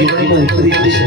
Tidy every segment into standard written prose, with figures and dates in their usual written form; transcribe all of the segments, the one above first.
જીવનમાં ઉતરી જશે.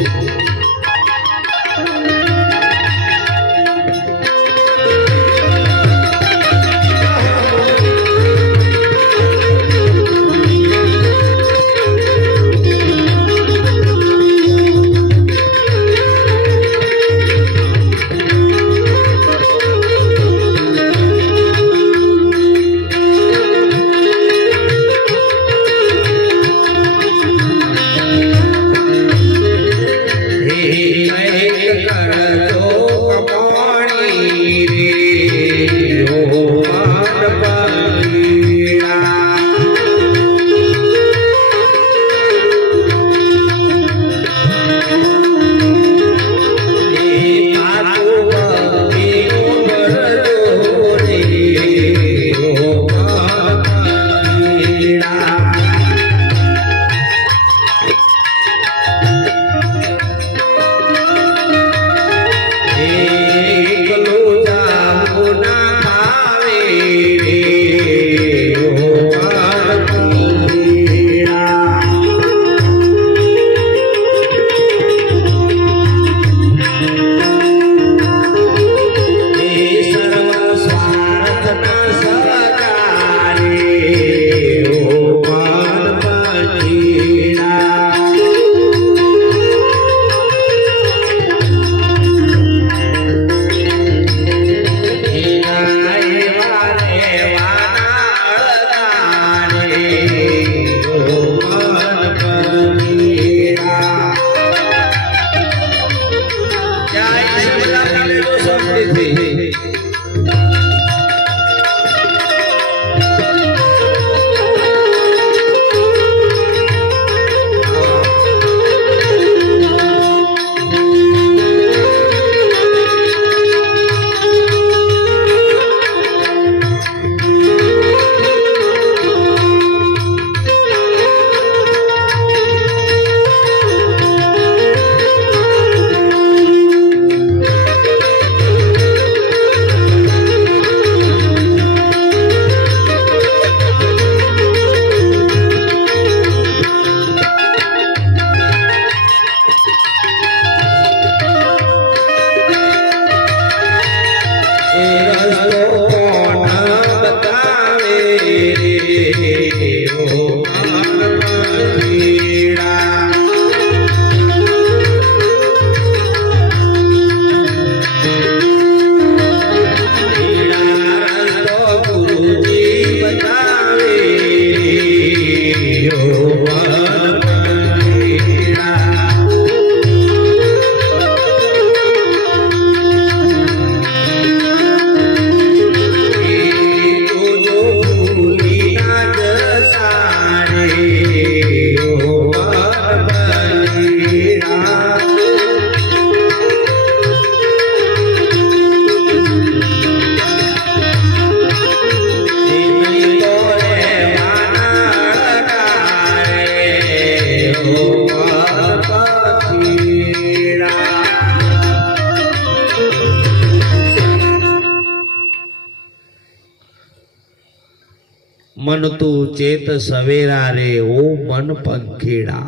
मन तू चेत सवेरा रे ओ मन पंखेड़ा।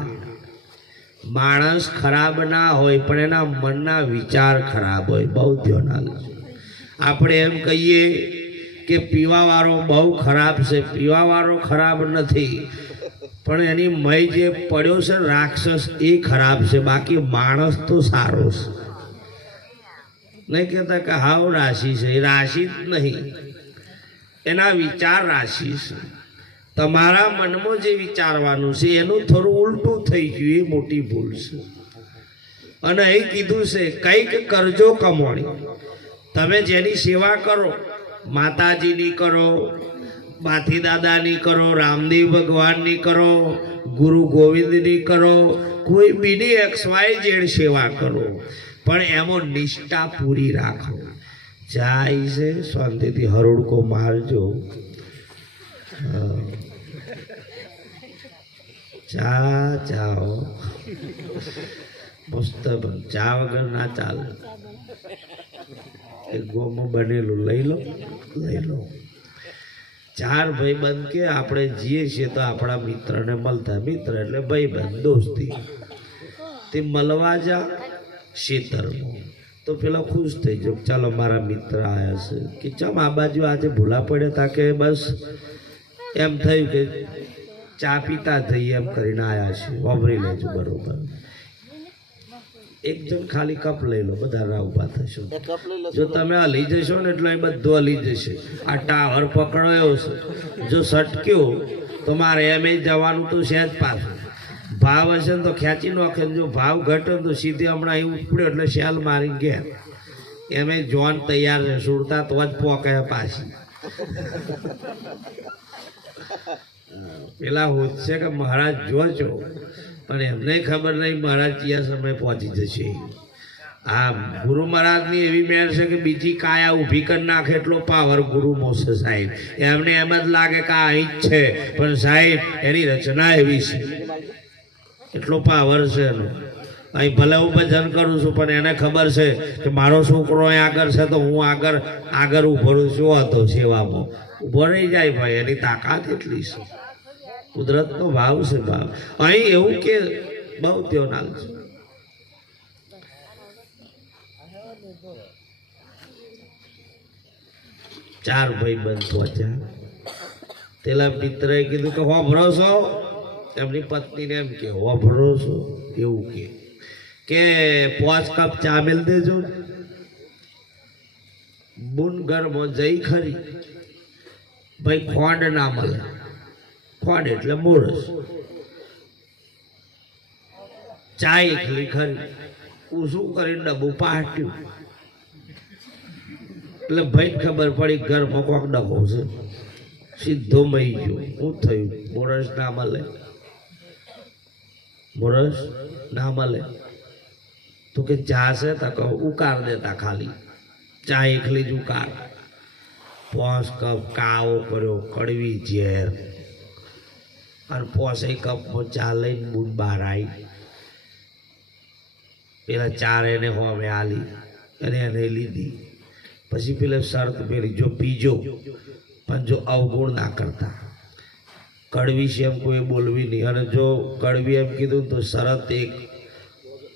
माणस खराब ना होय पण एना मनना विचार खराब होय। बहु ध्यान आपजो। आपणे एम कहीए के पीवावाळो बहु खराब छे, पीवावाळो खराब नथी पण एनी मय जे पड्यो छे राक्षस ए खराब छे, बाकी माणस तो सारो छे। नहीं कहता कि हाव राशि छे, राशि नहीं, एना विचार राशि छे। तमारा मनमां जे विचारवानुं छे एनुं थोडुं उल्टुं थई गयुं, ए मोटी भूल छे। अने ए कीधुं छे कंईक करजो कमोणी। तमे जेनी सेवा करो, माताजीनी करो, માથી દાદાની કરો, રામદેવ ભગવાનની કરો, ગુરુ ગોવિંદની કરો, કોઈ બીની XYZ સેવા કરો, પણ એમાં નિષ્ઠા પૂરી રાખો. જાય છે શાંતિથી હરોડકો મારજો. જાઓ મસ્ત ચા વગર ના ચાલે. એક ગોમાં બનેલું લઈ લો. 4 ભાઈબંધ કે આપણે જઈએ છીએ તો આપણા મિત્રને મળતા, મિત્ર એટલે ભાઈબંધ દોસ્તી, તે મળવા જા ખેતરમાં તો પેલા ખુશ થઈ જાવ, ચાલો મારા મિત્ર આવ્યા છે. કે ચમ આ બાજુ આજે ભૂલા પડ્યા તા? કે બસ એમ થયું કે ચા પીતા થઈ એમ કરીને આવ્યા છે, વાપરી લેજો બરોબર. એક જણ ખાલી કપ લઈ લો, બધા ના ઉભા થશો. જો તમે હલી જશો ને એટલે બધું હલી જશે. આ ટાવર પકડાયો છે, જો સટક્યો તો મારે એમ જવાનું તો સહેજ પાછું. ભાવ હશે ને તો ખેંચી નાખે, જો ભાવ ઘટે તો સીધી હમણાં અહીં ઉપડ્યો એટલે શેલ મારી ગયા. એમ જોન તૈયાર છે, સુરતા તો જ પોકે પાછી. પેલા હોશે કે મહારાજ જોજો, પણ એમને ખબર નહીં મહારાજ કયા સમય પહોંચી જશે. આ ગુરુ મહારાજની એવી મેળ છે કે બીજી કાયા ઊભી કરી નાખે એટલો પાવર ગુરુ મોસે સાહેબ. એમને એમ જ લાગે કે આ અહીં જ છે, પણ સાહેબ એની રચના એવી છે, એટલો પાવર છે એનો. અહીં ભલે હું ભજન કરું છું, પણ એને ખબર છે કે મારો છોકરો અહીં આગળ છે તો હું આગળ ઉભો છું હતો સેવામાં. ઉભો રહી જાય ભાઈ, એની તાકાત એટલી છે. કુદરતનો ભાવ છે ભાવ. અહીં એવું કે બહુ ત્યો નાલ છે. ચાર ભાઈ બંધ પહોંચ્યા. પેલા મિત્રએ કીધું કે હોભરો છો? એમની પત્નીને એમ કે હોભરો છો? એવું કે 5 કપ ચા મેલ દેજો. બુન ઘરમાં જઈ ખરી ભાઈ, ખોંડ ના મળે. ખોંડ એટલે મોરસ. ચા એકલી ખરી, શું કરીને ડબ્બું પાટ્યું એટલે ભાઈ ખબર પડી ઘરમાં કોક ડબ્બો છે. સીધો મહી ગયો. શું થયું? મોરસ ના મળે. મોરસ ના મળે તો કે ચા છે તો કહો ઉકાર દેતા, ખાલી ચા એકલી જ ઉકાર. 5 કપ કાવો કર્યો, કડવી ઝેર, અને 5 કપમાં ચા લઈને બુન બહાર આવી. પેલા 4 એને હોમે આલી અને એને લીધી. પછી પેલે શરત પેલી, જો પીજો પણ જો અવગુણ ના કરતા. કડવી છે એમ કોઈ બોલવી નહીં, અને જો કડવી એમ કીધું તો શરત એક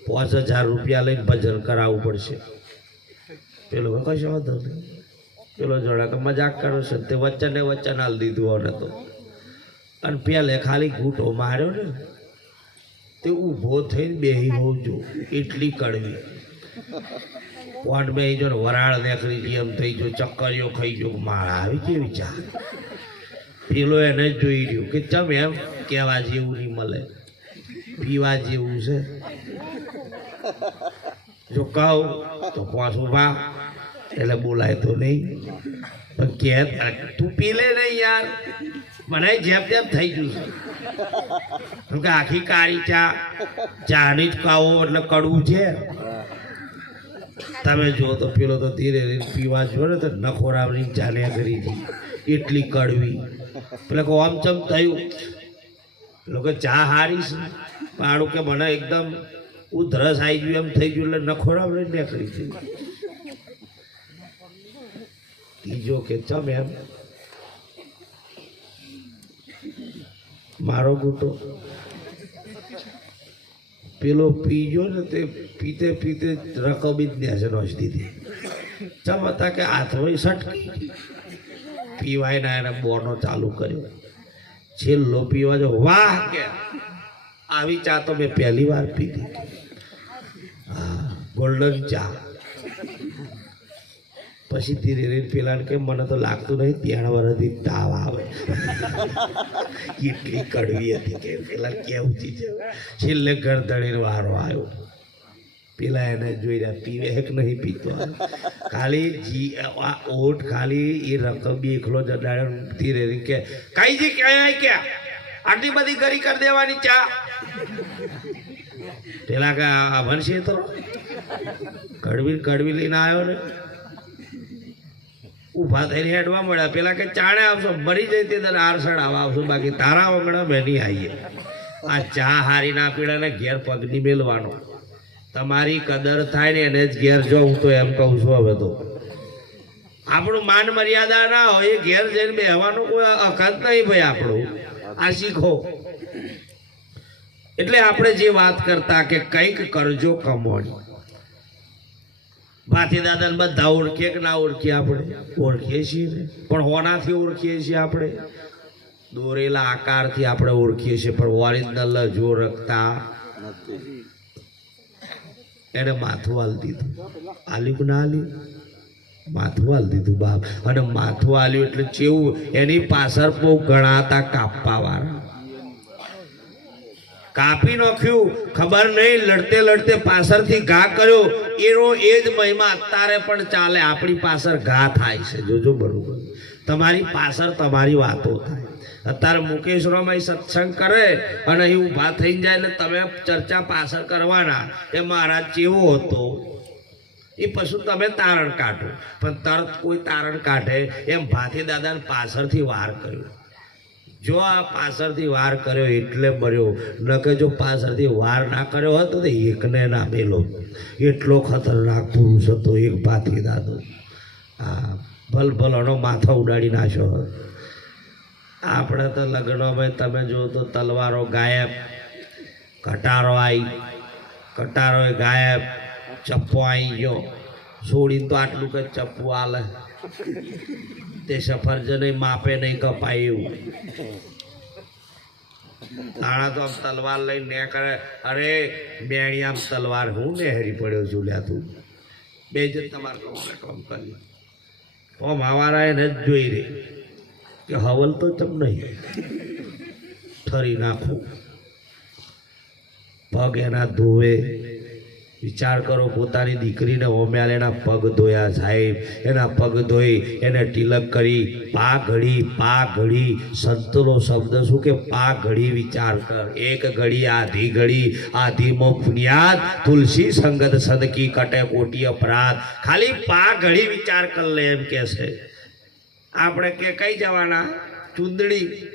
5000 રૂપિયા લઈને ભજન કરાવવું પડશે. પેલો કશો વાંધો નહીં. પેલો જોડા કે મજાક કરો છો, તે વચન હાલ દીધું અને તો. અને પેલે ખાલી ઘૂંટો માર્યો ને તે ઊભો થઈને બેહી હોવું જો, એટલી કડવી. પોટ બેહી જો ને વરાળ નીકળી ગઈ એમ થઈ ગયો, ચક્કરીઓ ખાઈ ગયો. માળા આવી કેવી ચા. પેલો એને જ જોઈ રહ્યો કે ચમ એમ કહેવા જેવું નહીં મળે, પીવા જેવું છે. જો કહું તો 5 ભાવ એટલે બોલાય તો નહીં. પણ કે તું પી લે નહીં યાર, મને જેમ તેમ થઈ ગયું છે. કે આખી કાળી ચાની જ કાવો એટલે કડવું છે. તમે જો તો પેલો તો ધીરે ધીરે પીવા જો ને તો નખોરાવની ચાલે કરી હતી, એટલી કડવી. પેલા કહો આમ ચમ થયું? પેલો કે ચા હારી છે, પાડું કે મને એકદમ ઉધરસ આવી ગયું એમ થઈ ગયું એટલે નખોરાવની નીકળી હતી. ત્રીજો કે ચમ એમ? મારો ઘૂંટો. પેલો પીજો ને તે પીતે પીતે રકબી જ ન્યાસે નોચ દીધી. ચમ હતા કે હાથમાં સટકી પીવાય ના, એને બોનો ચાલુ કર્યો. છેલ્લો પીવા જો, વાહ કે આવી ચા તો મેં પહેલી વાર પીધી. હા, ગોલ્ડન ચા. પછી ધીરે ધીરે પેલા કે મને તો લાગતું નહીં 3 વર્ષથી તાવ આવે. એટલી કડવી હતી કે પેલા કેવું છે. છેલ્લે ગરદડીનો વારો આવ્યો. પેલા એને જોઈ રહ્યા પીવે કે નહીં પીતો ખાલી આ ઓટ ખાલી એ રકબી એકલો જડાડતી રહી કે કઈ જી ક્યાં ક્યાં આટલી બધી ગરી કરી દેવાની ચા પેલા કે આ ભણશે તો કડવી લઈને આવ્યો ને ઉભા થઈને હેડવા મળ્યા પેલા કે ચાણે આવશો મરી જઈ તે આરસડ આવશો બાકી તારા વગડા મેં નહીં આવીએ આ ચા હારી ના પીડા ને ઘેર પગની મેલવાનો તમારી કદર થાય ને એને જ ઘેર જો હું તો એમ કહું છું હવે તો આપણું માન મર્યાદા ના હોય એ ઘેર જઈને બેહવાનું કોઈ અખત નહીં ભાઈ આપણું આ શીખો એટલે આપણે જે વાત કરતા કે કંઈક કરજો કમોણી ભાથી દાદાને બધા ઓળખીએ કે ના ઓળખીએ આપણે ઓળખીએ છીએ પણ હોનાથી ઓળખીએ છીએ આપણે દોરેલા આકારથી આપણે ઓળખીએ છીએ પણ ઓરિજિનલ જો રખતા એને માથું હાલ દીધું આલ્યું કે ના આલ્યું માથું હાલ દીધું બાપ અને માથું આલ્યું એટલે કેવું એની પાછળ બહુ ઘણા હતા કાપવા વાળા કાપી નાખ્યું ખબર નહીં લડતે લડતે પાછળથી ઘા કર્યો એનો એ જ મહિમા અત્યારે પણ ચાલે આપણી પાછળ ઘા થાય છે જોજો બરોબર તમારી પાછળ તમારી વાતો થાય અત્યારે મુકેશ રોમાઈ સત્સંગ કરે અને અહીં ઊભા થઈ જાય ને તમે ચર્ચા પાછળ કરવાના એ મહારાજ કેવો હતો એ પછી તમે તારણ કાઢો પણ તરત કોઈ તારણ કાઢે એમ ભાથી દાદાને પાછળથી વાર કર્યો જો આ પાછળથી વાર કર્યો એટલે મર્યો ન કે જો પાછળથી વાર ના કર્યો હોત તો એકને ના મેલો એટલો ખતરનાક પુરુષ હતો એક ભાથી દાદો હા ભલભલાનો માથા ઉડાડી નાખ્યો હતો આપણે તો લગ્નમાં તમે જો તો તલવારો ગાયબ કટારો ગાયબ ચપ્પો આવી ગયો છોડીને તો આટલું કે ચપ્પુ આલે તે સફરજન માપે નહીં કપાય એવું તાણા તો આમ તલવાર લઈને ને કરે અરે બેણી આમ તલવાર હું નેહરી પડ્યો છું લ્યા તું બે જ તમારે કામ કરી ઓમ અમારા એને જ જોઈ રે કે હવલ તો તમ નહીં ઠરી નાખું પગ એના ધોવે વિચાર કરો પોતાની દીકરીને ઓમ્યાલ એના પગ ધોયા સાહેબ એના પગ ધોઈ એને તિલક કરી પા ઘડી સંતનો શબ્દ શું કે પા ઘડી વિચાર કર એક ઘડી આધી પુનિયાદ તુલસી સંગત સદકી કટે કોટી અપરાધ ખાલી પા ઘડી વિચાર કર લે એમ કે છે આપણે કે કઈ જવાના ચુંદડી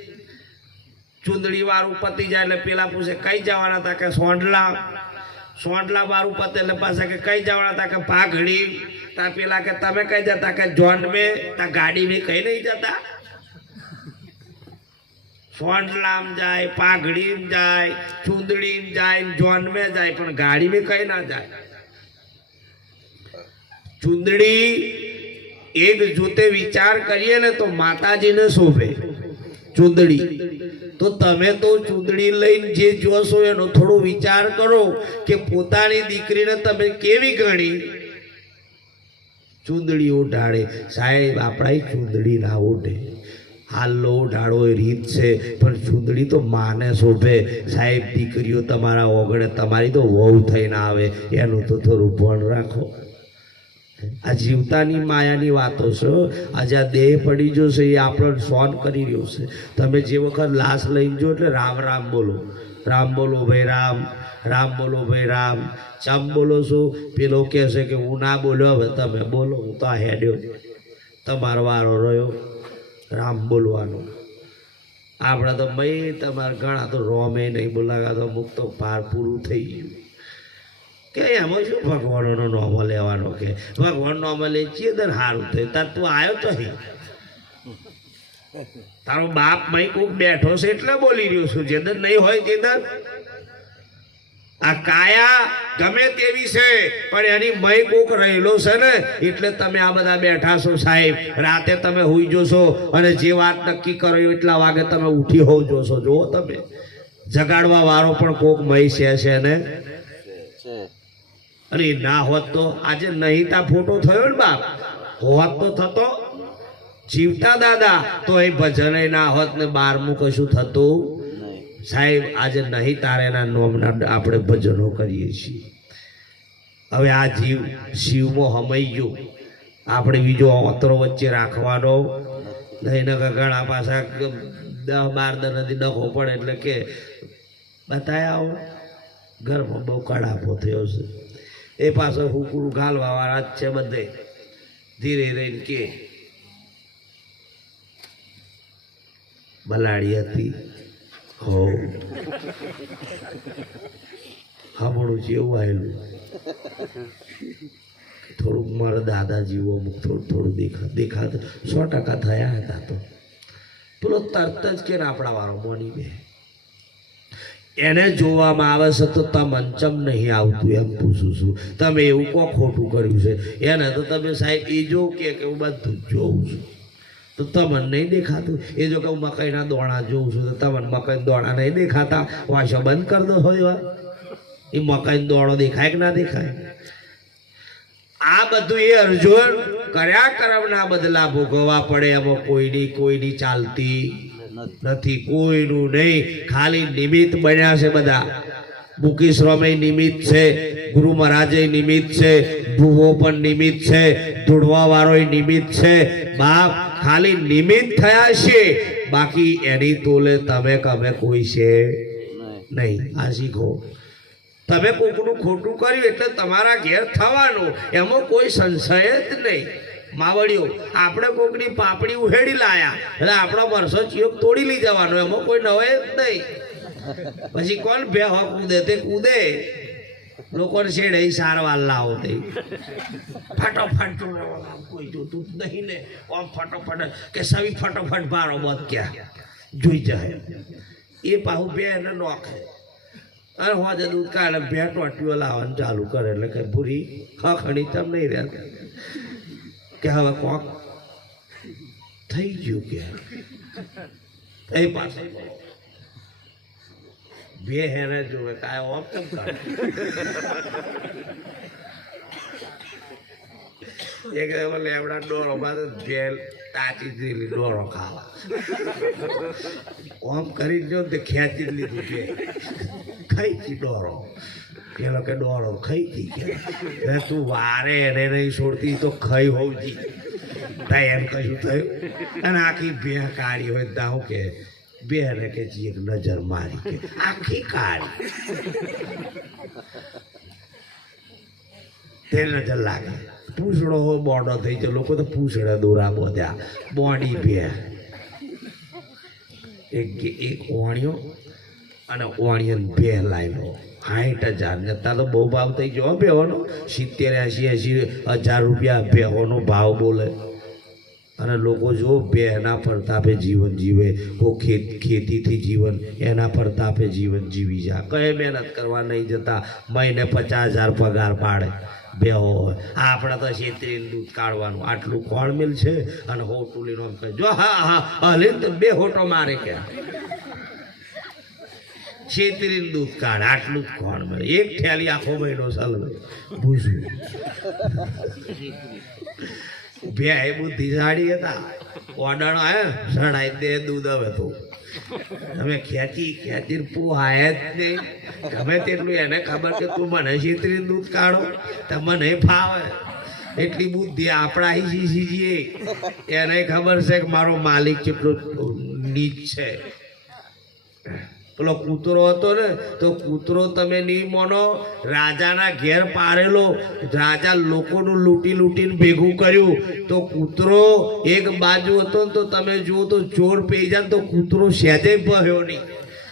વાળું પતી જાય એટલે પેલા પૂછે કઈ જવાના હતા કે સોંડલા વાળું પતે એટલે પાછા કે કઈ જવાના હતા કે પાઘડી તા પેલા કે તમે કઈ જતા કે જોન में તા ગાડી में કઈ નહીં જતા સોંડલામ જાય પાઘડીમ જાય ચુંદડીમ જાય જોન में જાય પણ ગાડી में કઈ ના જાય ચુંદડી એક જોતે વિચાર કરીએ ને તો માતાજીને શોભે ચુંદડી તો તમે તો ચુંદડી લઈને જે જોશો એનો થોડો વિચાર કરો કે પોતાની દીકરીને તમે કેવી ગણી ચુંદડી ઉઢાડે સાહેબ આપણા ચુંદડી ના ઉઢે હાલો ઉઢાડો એ રીત છે પણ ચુંદડી તો માને શોભે સાહેબ દીકરીઓ તમારા ઓગળે તમારી તો વહુ થઈને આવે એનું તો થોડું ભણ રાખો આ જીવતાની માયાની વાતો છે આજે આ દેહ પડી જશે એ આપણને સોન કરી રહ્યો છે તમે જે વખત લાશ લઈને જો એટલે રામ રામ બોલો ભાઈ રામ બોલો ભાઈ રામ ચમ બોલો છો પેલો કહેશે કે હું ના બોલ્યો હવે તમે બોલો હું તો આ હેડ્યો તમારો વારો રહ્યો રામ બોલવાનો આપણે તો ભાઈ તમારે ઘણા તો રોમે નહીં બોલાગા તો અમુક તો પાર પૂરું થઈ ગયું કે એમાં શું ભગવાનનો નોમો લેવાનો કે ભગવાન નોમો લે છે દર સારું થયું તાર તું આવ્યો તો તારો બાપ મય કોક બેઠો છે એટલે બોલી રહ્યો છું જે દર નહીં હોય તે દર આ કાયા ગમે તેવી છે પણ એની મય કોક રહેલો છે ને એટલે તમે આ બધા બેઠા છો સાહેબ રાતે તમે હોઈ જોશો અને જે વાત નક્કી કરો એટલા વાગે તમે ઉઠી હોવ જોશો જુઓ તમે જગાડવા વાળો પણ કોક મય છે ને અરે ના હોત તો આજે નહીં તા ફોટો થયો ને બાપ હોત તો થતો જીવતા દાદા તો એ ભજન ના હોત ને 12મું કશું થતું સાહેબ આજે નહીં તારેના નોમના આપણે ભજનો કરીએ છીએ હવે આ જીવ શિવમાં હમાઈ ગયો, આપણે બીજો ઓતરો વચ્ચે રાખવાનો નહીં. ઘણા પાછા 10-12 નથી ડખો પડે એટલે કે બતાયા આવો ઘરમાં બહુ કડાપો થયો છે. એ પાછો હુકડું ઘાલવા વાળા જ છે બધે. ધીરે રહીને કે બલાડી હતી હો હમણું છે એવું આવેલું. થોડુંક મારા દાદા જેવું અમુક થોડું દેખાતું 100% થયા હતા. તો પેલો તરત જ કે આપણા વાળો મોની બે એને જોવામાં આવે છે તો તમંચમ નહીં આવતું એમ પૂછું છું. તમે એવું કો ખોટું કર્યું છે એને તો તમે સાહેબ એ જો કે હું બધું જ જોઉં છું તો તમને નહીં દેખાતું. એ જો કે હું મકાઈના દોણા જોઉં છું તો તમને મકાઈના દોણા નહીં દેખાતા. વાંચો બંધ કરી દો હોય એ મકાઈનો દોડો દેખાય કે ના દેખાય? આ બધું એ અર્જુન કર્યા કર્મના બદલા ભોગવવા પડે. એમાં કોઈની ચાલતી નથી, કોઈનું નહીં. ખાલી નિમિત્ત બન્યા છે બધા. મુકેશ્વરમય નિમિત્ત છે, ગુરુ મહારાજે નિમિત્ત છે, ભૂવો પણ નિમિત્ત છે, ધૂળવા વાળો નિમિત્ત છે. બાપ ખાલી નિમિત્ત થયા છે, બાકી એની તોલે તમે કમે કોઈ છે નહીં. આ શીખો. તમે કોકનું ખોટું કર્યું એટલે તમારા ઘેર થવાનું, એમાં કોઈ સંશય જ નહીં. માવડીઓ આપણે કોકની પાપડી ઉહેડી લાયા એટલે આપણો વર્ષો ચિયોક તોડી લઈ જવાનો, એમાં કોઈ નવાય જ નહીં. પછી કોણ બે હો કૂદે તે કૂદે, લોકોને શેડે સારવાર લાવો તે ફટોફટ કોઈ જોતું જ નહીં ને. આમ ફટોફટ કે સવી ફટોફટ બારો મત ક્યાં જોઈ જાય. એ પાછું બે એને નોખે અને હોજે દૂધ કાઢે બે ટોટીઓ લાવવાનું ચાલુ કરે એટલે કે ભૂરી ખખણી તમ નહીં રહેતા કે હવે કોક થઈ ગયું કે એ પાસે બે હેને જોવે કાંઈ ઓમ કેમ કરે. એક લેવડા ડોરો માં જેલ તાચી દીલી ડોરો ખાવા ઓમ કરી જો તે ખેંચી લીધું છે ખાઈ ગઈ ડોરો. પેલો કે ડોરો ખાઈ ગઈ કે તું વારે એને નહીં છોડતી તો ખાઈ હોવજી તાઈ એમ કશું થયું. અને આખી બે કાઢી હોય દાવ કે બે ને કે એક નજર મારી કે આખી કાઢી તે નજર લાગે. પૂછડો બોડો થઈ જાય. લોકો તો પૂછડા દોરા બોધ્યા બોડી બે એક ઓણિયો અને ઓણિયન બે લાઈનો 60,000 ને અત્યારે તો બહુ ભાવ થઈ ગયો બેહોનો. 70-80 રૂપિયા બેહોનો ભાવ બોલે. અને લોકો જો બે એના પ્રતાપે જીવન જીવે, કોઈ ખેતીથી જીવન એના પ્રતાપે જીવન જીવી જાય. કઈ મહેનત કરવા નહીં જતા, મહિને 50,000 પગાર પાડે બેહો હોય. આપણે તો છેતરીને દૂધ કાઢવાનું આટલું કોણ મિલ છે. અને હોટુલીનો એમ કહે જો હા હલે તો બે હોટો મારે કે છેતરીને દૂધ કાઢે આટલું જ કોણ મળે. એક થેલી આખો મહિનો સલવે ભૂસું બે એ બુદ્ધિશાળી હતા. ઓર્ડર આવ્યો સડાઈ દે દૂધ. હવે તો તમે ખેંચીને પોહાય જ નહીં. ગમે તેટલું એને ખબર કે તું મને છેતરીને દૂધ કાઢો તો મને ફાવે એટલી બુદ્ધિ આપણા શીશીએ. એને ખબર છે કે મારો માલિક કેટલો નીચ છે. પેલો કૂતરો હતો ને તો કૂતરો તમે નહીં માનો, રાજાના ઘેર પાડેલો. રાજા લોકોનું લૂંટીને ભેગું કર્યું તો કૂતરો એક બાજુ હતો ને તો તમે જુઓ તો ચોર પી જાય તો કૂતરો સહેજે ભયો નહીં.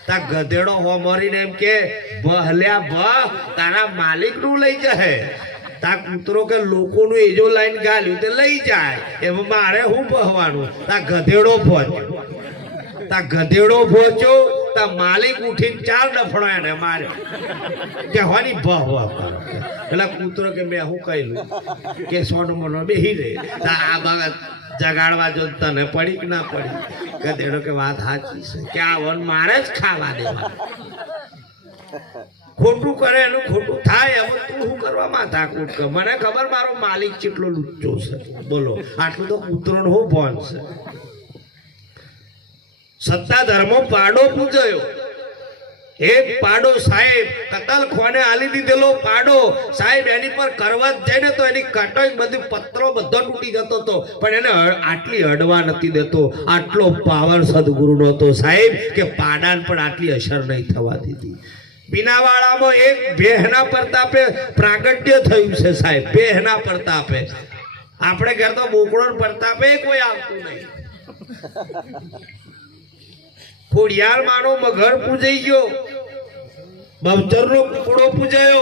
તા ગધેડો હોમરીને એમ કે ભલ્યા તારા માલિકનું લઈ જાય. તા કૂતરો કે લોકોનું એજો લાઈન ગાલ્યું તે લઈ જાય, એમાં મારે શું ભહવાનું. તા ગધેડો પહોંચ્યો તા માલિક ઉઠીને 4 ડફડો એને માર્યો કે હોની ભહવા એટલે કૂતરો કે મેં શું કહ્યું કે સોનો મનો બેહી રહે. આ બાબત જગાડવા જો તને પડી કે ના પડી. ગધેડો કે વાત સાચી છે કે આ વન મારે જ ખાવા દેવા. ખોટું કરે એનું ખોટું થાય. એમ તું શું કરવા માથા કૂટ કર. મને ખબર મારો માલિક કેટલો લુચ્ચો છે. બોલો આટલું તો કૂતરો હું ભણ છે. સત્તા ધર્મો પાડો પૂજાયો એક પાડો સાહેબ કતલ ખોને આલી દીધેલો પાડો સાહેબ એની પર કરવત જઈને તો એની કટોઈ બધી પત્રો બધો તૂટી જતો હતો, પણ એને આટલી અડવા નથી દેતો. આટલો પાવર સદગુરુનો હતો સાહેબ કે પાડાને પણ આટલી અસર નહીં થવા દીધી. બીનાવાળામાં એક ભેહના પ્રતાપે પ્રાગટ્ય થયું છે સાહેબ, ભેહના પ્રતાપે. આપણે ઘર તો બોકડો પ્રતાપે કોઈ આવતું નહીં. ખોડિયાર માનો મગર પૂજાઈ ગયો, બવચરનો કુકડો પૂજાયો.